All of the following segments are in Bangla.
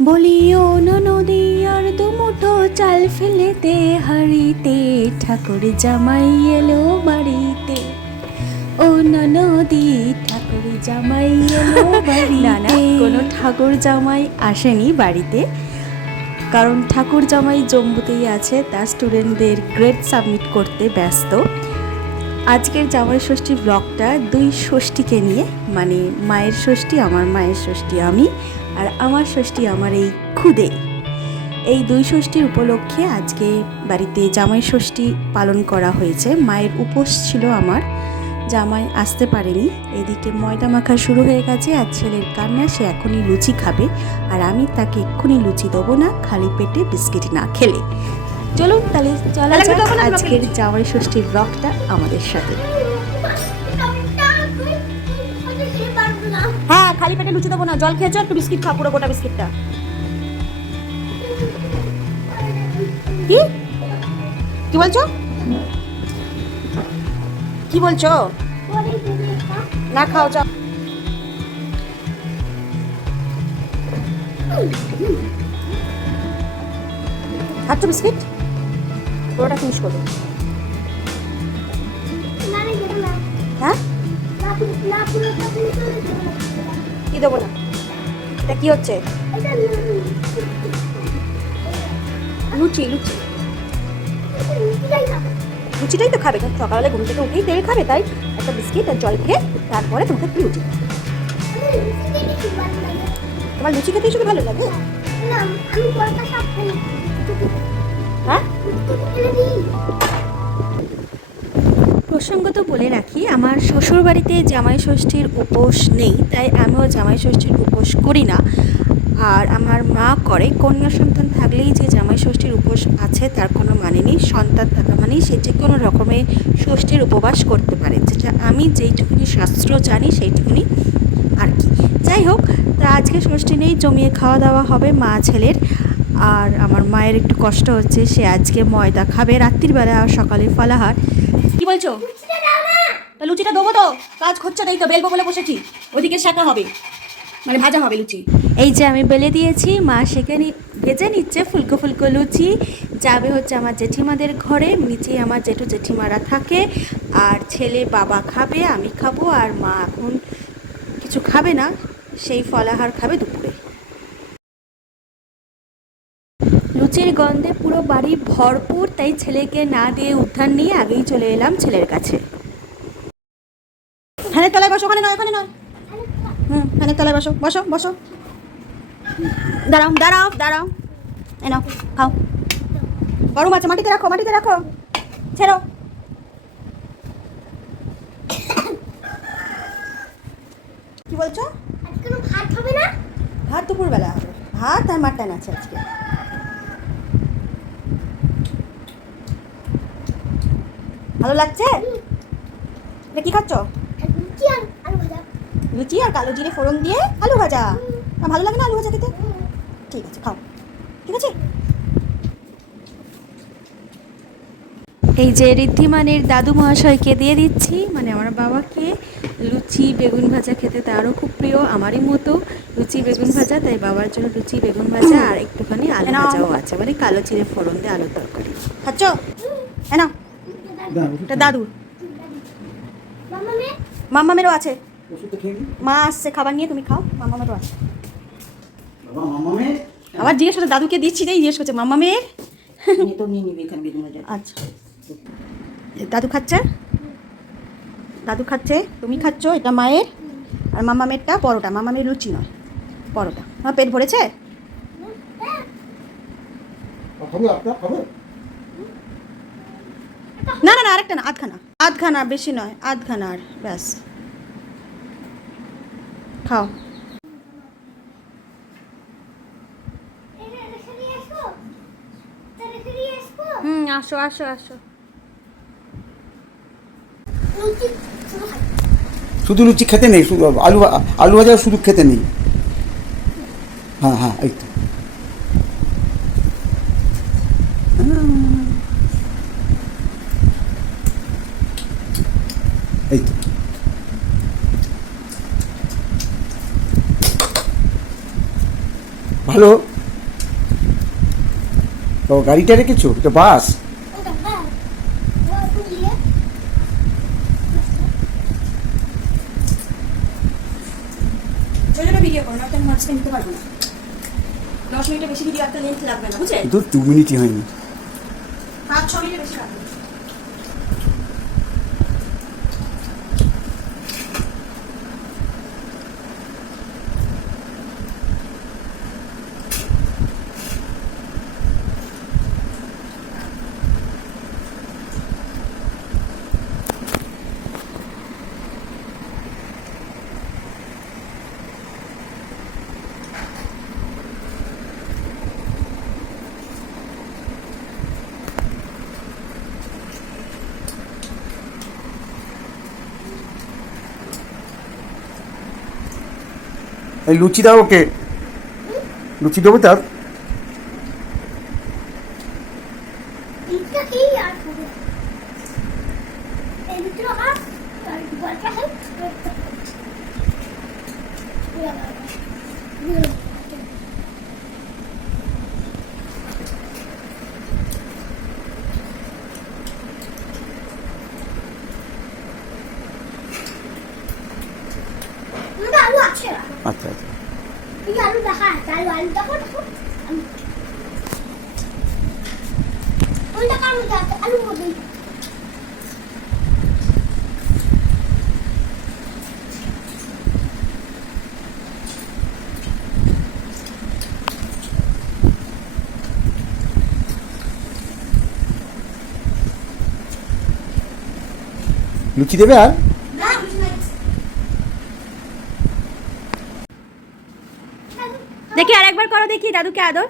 বলি ও নদী আর দুমুঠো চাল ফেলেতে হাড়িতে, ঠাকুর জামাই এলো বাড়িতে। ও নদী ঠাকুর জামাই এলো বাড়িতে। না না, কোনো ঠাকুর জামাই আসেনি বাড়িতে, কারণ ঠাকুর জামাই জম্মুতেই আছে, তার স্টুডেন্টদের গ্রেড সাবমিট করতে ব্যস্ত। আজকের জামাই ষষ্ঠী ব্লগটা দুই ষষ্ঠীকে নিয়ে, মানে মায়ের ষষ্ঠী, আমার মায়ের ষষ্ঠী আমি, আর আমার ষষ্ঠী আমার এই খুদে। এই দুই ষষ্ঠীর উপলক্ষে আজকে বাড়িতে জামাই ষষ্ঠী পালন করা হয়েছে। মায়ের উপোস ছিল আমার, জামাই আসতে পারেনি। এদিকে ময়দা মাখা শুরু হয়ে গেছে, আর ছেলের কান্না, সে এখনই লুচি খাবে, আর আমি তাকে এক্ষুনি লুচি দেবো না খালি পেটে বিস্কিট না খেলে। চলুন তাহলে চলা যাক আজকের জামাই ষষ্ঠীর ব্লগটা আমাদের সাথে। হ্যাঁ, খালি পেটে লুচি দেবো না, জল খেয়েছো, একটু বিস্কিট খাও, পুরো গোটা বিস্কিটটা। কি কি বলছো, কি বলছো? না খাও, যাও। খাচ্ছ বিস্কিট, পুরোটা ফিনিশ করো। হ্যাঁ, কি দেবো না? এটা কি হচ্ছে? লুচি, লুচি, লুচিটাই তো খাবে। সকালবেলা ঘুম থেকে উঠেই তেল খাবে, তাই একটা বিস্কিট আর জল খেয়ে তারপরে তোমাকে একটু লুচি। তোমার লুচি খেতেই শুধু ভালো লাগে? হ্যাঁ, প্রসঙ্গত বলে রাখি, আমার শ্বশুর বাড়িতে জামাই ষষ্ঠীর উপোস নেই, তাই আমিও জামাই ষষ্ঠীর উপোস করি না। আর আমার মা করে। কন্যা সন্তান থাকলেই যে জামাই ষষ্ঠীর উপোস আছে তার কোনো মানে নেই। সন্তান থাকা মানেই সে যে কোনো রকমের ষষ্ঠীর উপবাস করতে পারে, যেটা আমি যেইটুকুনি শাস্ত্র জানি সেইটুকুনি আর কি। যাই হোক, তা আজকে ষষ্ঠী নেই, জমিয়ে খাওয়া দাওয়া হবে মা ছেলের। আর আমার মায়ের একটু কষ্ট হচ্ছে, সে আজকে ময়দা খাবে রাত্রিবেলা, আর সকালে ফলাহার। কি বলছো? তা লুচিটা দেবো তো, কাজ হচ্ছে তাই তো, বেলবো বলে বসেছি। ওদিকে শাঁকা হবে, মানে ভাজা হবে লুচি। এই যে আমি বেলে দিয়েছি, মা সেখানে ভেজে নিচ্ছে ফুলকো ফুলকো লুচি। যাবে হচ্ছে আমার জেঠিমাদের ঘরে, নিচে আমার জেঠু জেঠিমারা থাকে, আর ছেলে বাবা খাবে, আমি খাবো, আর মা এখন কিছু খাবে না, সেই ফলাহার খাবে দুপুরে। লুচির গন্ধে পুরো বাড়ি ভরপুর, তাই ছেলেকে না দিয়ে উদ্ধার নিয়ে আগেই চলে এলাম ছেলের কাছে। ফ্যানের তলায় বসো, ওখানে নয়, ওখানে নয়। ফ্যানের তলায় বসো, বসো, বসো। দাঁড়াও, দাঁড়াও, দাঁড়াও। এই নাও, খাও। গরম আছে, মাটিতে রাখো, মাটিতে রাখো, ছেড়ো। কি বলছো? ভাত হবে না? ভাত দুপুরবেলা হবে, ভাত আর মাটন আছে আজকে। ভালো লাগছে? এটা কি খাচ্ছ? লুচি আর কালো জিরে ফোড়ন দিয়ে আলু ভাজা। ভালো লাগে না আলু ভাজা খেতে? ঠিক আছে, খাও। ঠিক আছে। এই যে ঋদ্ধিমানের দাদু মহাশয়কে দিয়ে দিচ্ছি, মানে আমার বাবাকে, লুচি বেগুন ভাজা খেতে তারও খুব প্রিয়, আমারই মতো লুচি বেগুন ভাজা, তাই বাবার জন্য লুচি বেগুন ভাজা আর একটুখানি আলু ভাজাও আছে, মানে কালো জিরে ফোড়ন দিয়ে আলুর তরকারি। খাচ্ছ? না, এটা দাদুর। মাম্মামেরও আছে। মা আসছে খাবার নিয়ে, তুমি খাও। মাম্মামেরও আছে। আবার জিজ্ঞেস করছে দাদুকে দিচ্ছি, তাই জিজ্ঞেস করছে মাম্মামের। আচ্ছা, দাদু খাচ্ছে, দাদু খাচ্ছে, তুমি খাচ্ছ, এটা মায়ের। আর মাম্মামেরটা পরোটা, মাম্মামের লুচি নয়, পরোটা। আমার পেট ভরেছে? না না না, আরেকটা না, আধখানা, আধখানা, বেশি নয়, আধখানা, আর ব্যাস। খাও। আসো, আসো, আসো। শুধু লুচি খেতে নেই, শুধু আলু ভাজা শুধু খেতে নেই। হ্যাঁ হ্যাঁ, এই তো। এই তো। ভালো। ও গাড়িটা রেখেছো, এটা বাস। ছোট ছোট ভিডিও করো না, তো আমি মাঝখানে নিতে পারবো না। 10 মিনিটের বেশি ভিডিও একটা লেন্থ লাগবে না, বুঝলে? কিন্তু 2 মিনিটই হয়নি। 5-6 মিনিটের বেশি লাগবে। এই লুচি দাও ওকে, লুচি দেবো তার। আচ্ছা আচ্ছা। লুচি দেবে আর? দেখি আর একবার করো, দেখি দাদুকে আদর।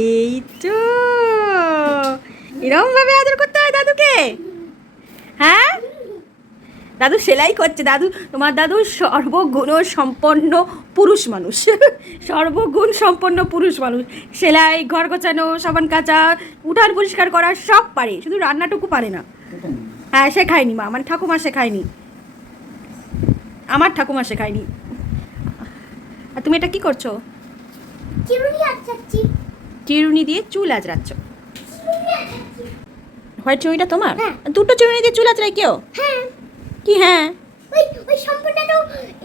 এই তো এরকম ভাবে আদর করতে হয় দাদুকে। হ্যাঁ, দাদু সেলাই করছে। দাদু, তোমার দাদু সর্বগুণ সম্পন্ন পুরুষ মানুষ। সর্বগুণ সম্পন্ন পুরুষ মানুষ। সেলাই, ঘর গোছানো, সাবান কাচা, উঠান পরিষ্কার করা সব পারে, শুধু রান্নাটুকু পারে না। হ্যাঁ, শেখায়নি মা, মানে ঠাকুমা শেখায়নি, আমার ঠাকুমা শেখায়নি। আর তুমি এটা কি করছো? চিরুনি দিয়ে চুল আঁচড়াচ্ছ। হোয়াইট চিরুনিটা তোমার? দুটো চিরুনি দিয়ে চুল আঁচড়ায় কেউ? কি? হ্যাঁ, ওই সম্পূর্ণটা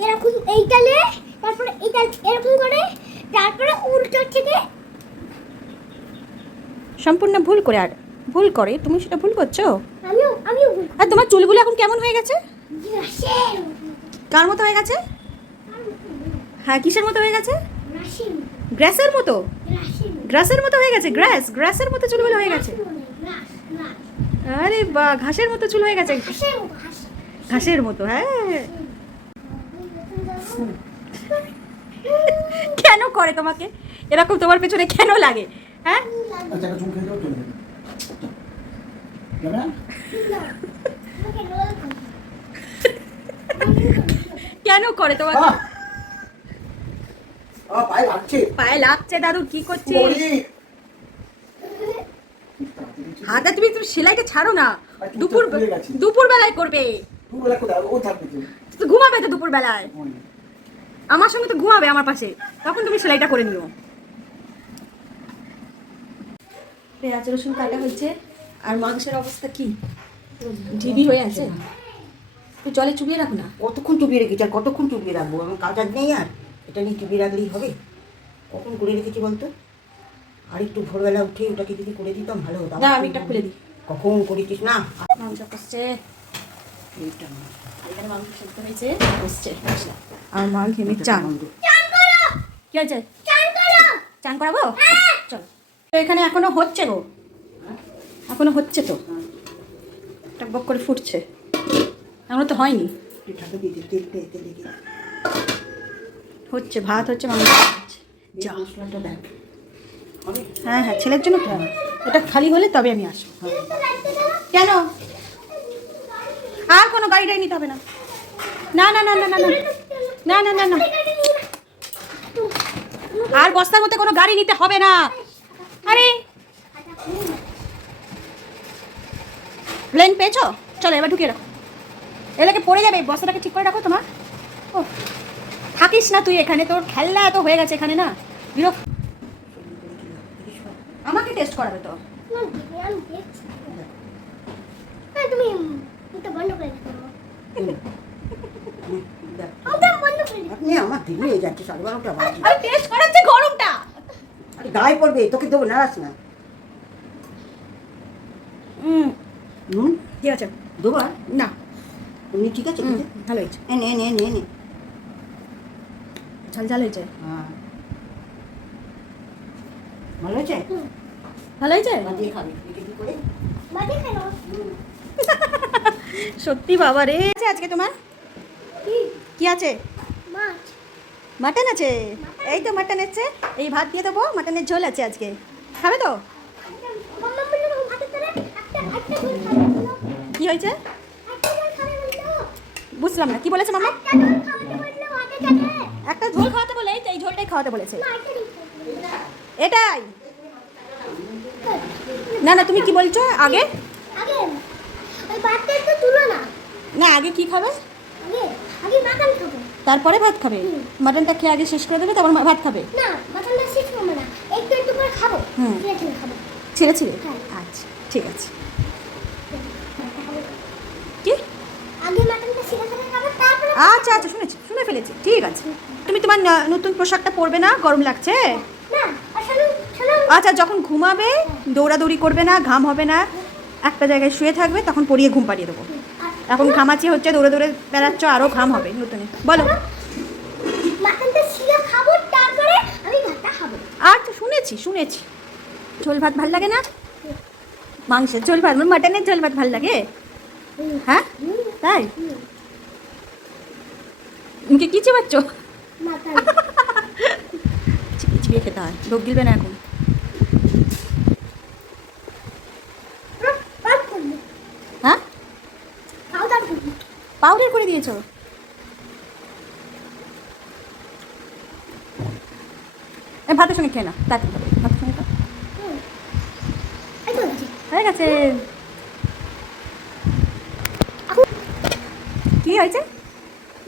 এরকম এইটালে, তারপরে এইটা এরকম করে, তারপরে উল্টো থেকে সম্পূর্ণ ভুল করে। আর ভুল করে, তুমি সেটা ভুল করছো। আমিও আর তোমার চুলগুলো এখন কেমন হয়ে গেছে? গ্রাসের কার মতো হয়ে গেছে? হ্যাঁ, কিসের মতো হয়ে গেছে? গ্রাসের গ্রাসের মতো? গ্রাসের গ্রাসের মতো হয়ে গেছে? গ্রাসের মতো চুলগুলো হয়ে গেছে? গ্রাস গ্রাস আরে বা, ঘাসের মতো চুল হয়ে গেছে। ঘাসের ঘাসের মতো, হ্যাঁ। কেন করে তোমাকে এরকম? তোমার পেছনে কেন লাগে? হ্যাঁ, আচ্ছা চুল খেয়ে যাও, চলে যাবে। যাবে না? কেন করে তোমাকে? পায়ে লাগছে। পায়ে লাগছে দাদু, কি করছিস? ওরে, হাতে তুমি সেলাইটা ছাড়ো না। চুলটা খুলে গেছে। দুপুর বেলায় করবে। দুপুরবেলা কোথায়? ও থাকবে তো। তো ঘুমাবে তো দুপুর বেলায়, আমার সঙ্গে তো ঘুমাবে আমার পাশে, তখন তুমি সেলাইটা করে নিও। পেঁয়াজ রসুন কাটা হয়েছে, আর মাংসের অবস্থা কি? ঢিবি হয়ে আছে। তো জলে চুবিয়ে রাখো না। কতক্ষণ চুবিয়ে রেখেছি, আর কতক্ষণ চুবিয়ে রাখবো? আমার কাজ আজ নেই, আর এটা নিয়ে চুবিয়ে রাখলেই হবে? কখন করে রেখেছি বলতো? আর একটু ভোরবেলা উঠে ওটাকে যদি করে দিতাম ভালো হতো। না, আমি এটা খুলে দিই। কখন করেছিস না? মাংস কষছে, এইটা না। এখানে মাংস সেদ্ধ হয়েছে, কষছে মশলা। আর মা ঘেমে চান। কি হয়েছে? চান করাবো? চলো। তো এখানে এখনো হচ্ছে গো, এখনো হচ্ছে তো, টকবক করে ফুটছে, এখনো তো হয়নি। ঠাকুর দিয়ে তেলটা এতে লেগে হচ্ছে, ভাত হচ্ছে, মাংস হচ্ছে। যা মশলাটা দেখ হবে। হ্যাঁ হ্যাঁ, ছেলের জন্য তো এটা খালি হলে তবে আমি আসবো। কেন? আর কোনো গাড়িটাই নিতে হবে না। না না না না না না না না না না, আর বস্তার মধ্যে কোনো গাড়ি নিতে হবে না। আরে প্লেন পেয়েছো? চলো এবার ঢুকিয়ে রাখো, এলাকে পড়ে যাবে। বস্তাটাকে ঠিক করে রাখো তোমার। ও থাকিস না তুই এখানে, তোর খেলনা এত হয়ে গেছে এখানে না, বিরক্ত। আমাকে টেস্ট করাবে তো? আমি দেখছি। হ্যাঁ, তুমি মুখটা বন্ধ করে দিতে পারো। মুখটা বন্ধ করে দিতে। আপনি আমার দেরি হয়ে যাচ্ছে 12:30 বাজে। আরে টেস্ট করাচ্ছে গরমটা। আরে গায়ে পড়বে, তোকে দেবো, নাড়াস না। নুন ঠিক আছে, দেবো আর? না এমনি ঠিক আছে? ভালো হয়েছে, এনে এনে এনে এনে। ঝাল ঝাল হয়েছে, হ্যাঁ, ভালো হয়েছে? ভালো হয়েছে। বাজিয়ে খাবি এটা কি করে? মাটি কেন? সত্যি বাবা রে। আজকে তোমার কি? কি আছে? মাছ। মাটন আছে, এই তো মাটন আছে, এই ভাত দিয়ে দেবো, মাটনের ঝোল আছে আজকে, খাবে তো? মাম্মা বললো ভাতের তরে একটা ঝোল খাবে বললো। কি হয়েছে একটা ঝোল খাবে বললো। বুঝলাম না, কি বলেছে মামা? একটা ঝোল খাবে বললো ভাতের তরে। একটা ঝোল খাওয়াতে বলে, এই ঝোলটাই খাওয়াতে বলেছে, না, একটা ঝোল খাবে বললো। এটাই। না না, তুমি কি বলছো আগে? আগে ওই ভাতটা তো তুলো না। না, আগে কি খাবে? আগে মাটন খাবো। তারপরে ভাত খাবে? মাটনটা খেয়ে আগে শেষ করে দেবে, তারপর ভাত খাবে? না, মাটনটা শেষ করবো না, একটু একটু করে খাবো। হুম। ছেড়ে ছেড়ে খাবো। ছিঁড়ে ছিঁড়ে? হ্যাঁ। আচ্ছা ঠিক আছে। কি? আগে মাটনটা ছেড়ে ছেড়ে খাবো, তারপরে আচ্ছা আচ্ছা, শুনেছি, শুনে ফেলেছি, ঠিক আছে। তুমি তোমার নতুন পোশাকটা পরবে না? গরম লাগছে? না। আর শোনো শোনো, আচ্ছা, যখন ঘুমাবে দৌড়াদৌড়ি করবে না, ঘাম হবে না, একটা জায়গায় শুয়ে থাকবে, তখন পরিয়ে ঘুম পাড়িয়ে দেবো। এখন ঘামাচি হচ্ছে, দৌড়ে দৌড়ে বেড়াচ্ছ, আরও ঘাম হবে নতুনে। বলো। মাটনটা ছিঁড়ে খাবো, তারপরে আমি ভাতটা খাবো। আচ্ছা, শুনেছি শুনেছি। ঝোল ভাত ভাল লাগে না? মাংসের ঝোল ভাত, মাটনের ঝোল ভাত ভাল লাগে? হ্যাঁ, তাই? মুখে কি চেবাচ্ছ? মাটন। চিবিয়ে চিবিয়ে খেতে হয়, ঢোক গিলবে না এখন। পাউডার করবো। হ্যাঁ, পাউডার করবো। পাউডার করে দিয়েছো? ভাতের সঙ্গে খেয়ে না, তাড়াতাড়ি খাবে, ভাতের সঙ্গে খাও। এই তো গেছে। হয়ে গেছে। কি হয়েছে?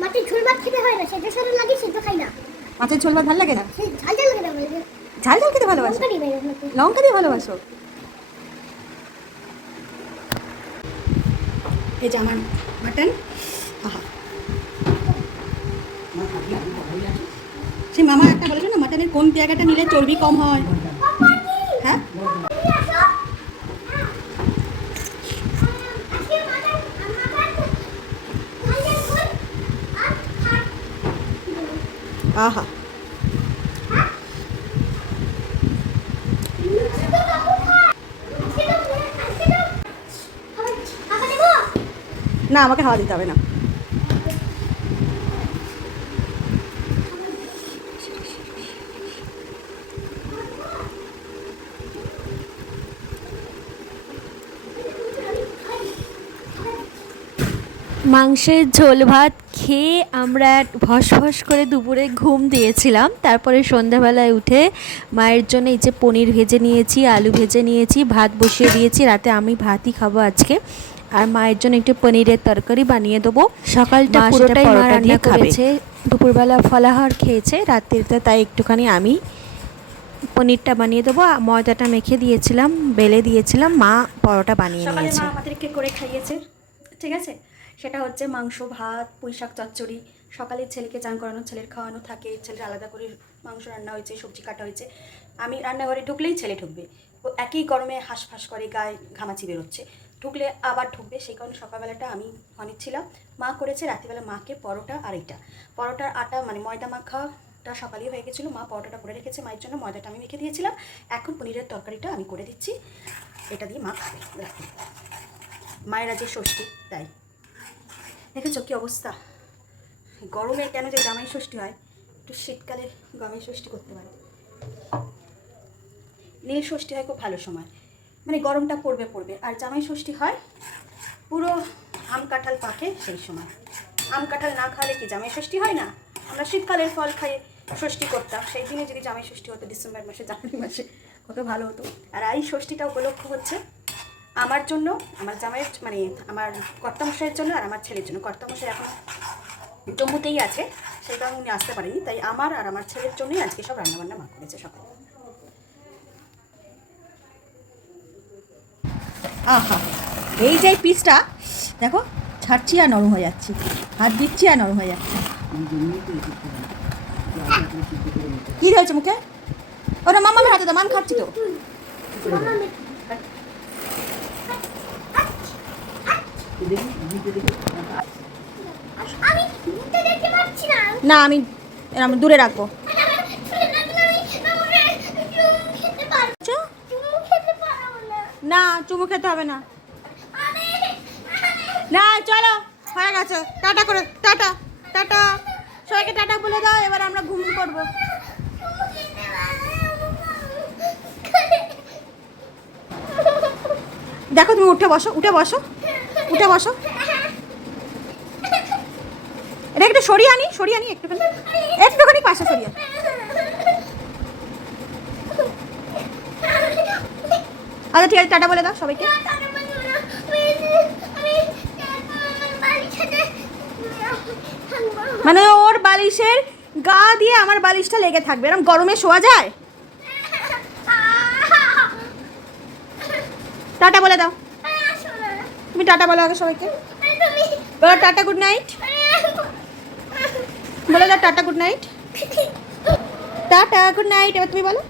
মাটির ঝোল ভাত খেতে হয় না, সেটা সরে লাগে, সেটা খাই না। মাছের ঝোল ভাত ভালো লাগে না? সেই ঝাল ঝাল লাগে না বলে। ঝাল ঝাল খেতে ভালোবাসো? লঙ্কা দিবে ওগুলোতে। লঙ্কা দিয়ে ভালোবাসো? এই যে আমার মাটন। আহা, সে মামা একটা বলেছে না, মাটনের কোন জায়গাটা নিলে চর্বি কম হয়? হ্যাঁ, তুমি আসো। হ্যাঁ। আজকে মাটন ঝাল ঝাল ঝোল আর ভাত। আহা, না আমাকে হাওয়া দিতে হবে না। মাংসের ঝোল ভাত খেয়ে আমরা ভস ভস করে দুপুরে ঘুম দিয়েছিলাম। তারপরে সন্ধ্যাবেলায় উঠে মায়ের জন্য এই যে পনির ভেজে নিয়েছি, আলু ভেজে নিয়েছি, ভাত বসিয়ে দিয়েছি। রাতে আমি ভাতই খাবো আজকে, আর মায়ের জন্য একটু পনিরের তরকারি বানিয়ে দেবো। সকালটা পুরোটাই মা রান্না করেছে, দুপুরবেলা ফলাহার খেয়েছে, রাত্রিতে তাই একটুখানি আমি পনিরটা বানিয়ে দেবো। ময়দাটা মেখে দিয়েছিলাম, বেলে দিয়েছিলাম, মা পরোটা বানিয়ে সকালে নিয়েছে। মা আমাদেরকে করে খাইয়েছে, ঠিক আছে। সেটা হচ্ছে মাংস ভাত, পুঁই শাক চচ্চড়ি। সকালে ছেলেকে চান করানো, ছেলের খাওয়ানো থাকে, ছেলের আলাদা করে মাংস রান্না হয়েছে, সবজি কাটা হয়েছে। আমি রান্নাঘরে ঢুকলেই ছেলে ঢুকবে, ও একই গরমে হাঁসফাঁস করে, গায়ে ঘামাচি বেরোচ্ছে, ঢুকলে আবার ঢুকবে। সেই কারণে সকালবেলাটা আমি অনিচ্ছিলাম। মা করেছে রাত্রিবেলা মাকে পরোটা, আর এইটা পরোটার আটা মানে ময়দা মাখাটা সকালেই হয়ে গেছিলো, মা পরোটাটা করে রেখেছে মায়ের জন্য, ময়দাটা আমি মেখে দিয়েছিলাম। এখন পনিরের তরকারিটা আমি করে দিচ্ছি, এটা দিয়ে মা খাবে রাত্রি। মায়ের আজকে ষষ্ঠী, তাই দেখেছো কী অবস্থা। গরমে কেন যে জামাই ষষ্ঠী হয়, একটু শীতকালে জামাই ষষ্ঠী করতে পারে। নীল ষষ্ঠী হয় খুব ভালো সময়, মানে গরমটা পড়বে, আর জামাই ষষ্ঠী হয় পুরো আম কাঁঠাল পাকে সেই সময়। আম কাঁঠাল না খাওয়ালে কি জামাই ষষ্ঠী হয় না? আমরা শীতকালের ফল খাইয়ে ষষ্ঠী করতাম, সেই দিনে যদি জামাই ষষ্ঠী হতো ডিসেম্বর মাসে, জানুয়ারি মাসে, কত ভালো হতো। আর এই ষষ্ঠীটা উপলক্ষ হচ্ছে আমার জন্য, আমার জামাইয়ের মানে আমার কর্তামশাইয়ের জন্য, আর আমার ছেলের জন্য। কর্তামশাই এখন জম্মুতেই আছে, সেই কারণে উনি আসতে পারেনি, তাই আমার আর আমার ছেলের জন্যই আজকে সব রান্নাবান্না মা করেছে সকালে। আহা, এই যে পিসটা দেখো, ছাড়ছি আর নরম হয়ে যাচ্ছি, হাত দিচ্ছি আর নরম হয়ে যাচ্ছে। কি হয়েছে মুখে? ওরা মামার হাতে দাও, মাম খাচ্ছি তো। আমি মুখে দেখতে পাচ্ছি না। না আমি এরকম দূরে রাখবো। খেতে পারবো চুমু খেতে পারবো না। না চুমু খেতে হবে না। না চলো, হয়ে গেছে, টাটা করে, টাটা টাটা, সবাইকে টাটা বলে দাও, এবার আমরা ঘুমিয়ে পড়বো। দেখো তুমি উঠে বসো, উঠে বসো, উঠে বসো। এটা একটু সরিয়ে আনি, সরিয়ে আনি একটুখানি, একটুখানি পাশে সরিয়ে। আচ্ছা ঠিক আছে, টাটা বলে দাও সবাইকে। মানে ওর বালিশের গা দিয়ে আমার বালিশটা লেগে থাকবে, এরকম গরমে শোয়া যায়? টাটা বলে দাও, তুমি টাটা বলো আগে সবাইকে, বলো টাটা গুড নাইট, বলে দাও tata good night, tata good night, এবার তুমি বলো।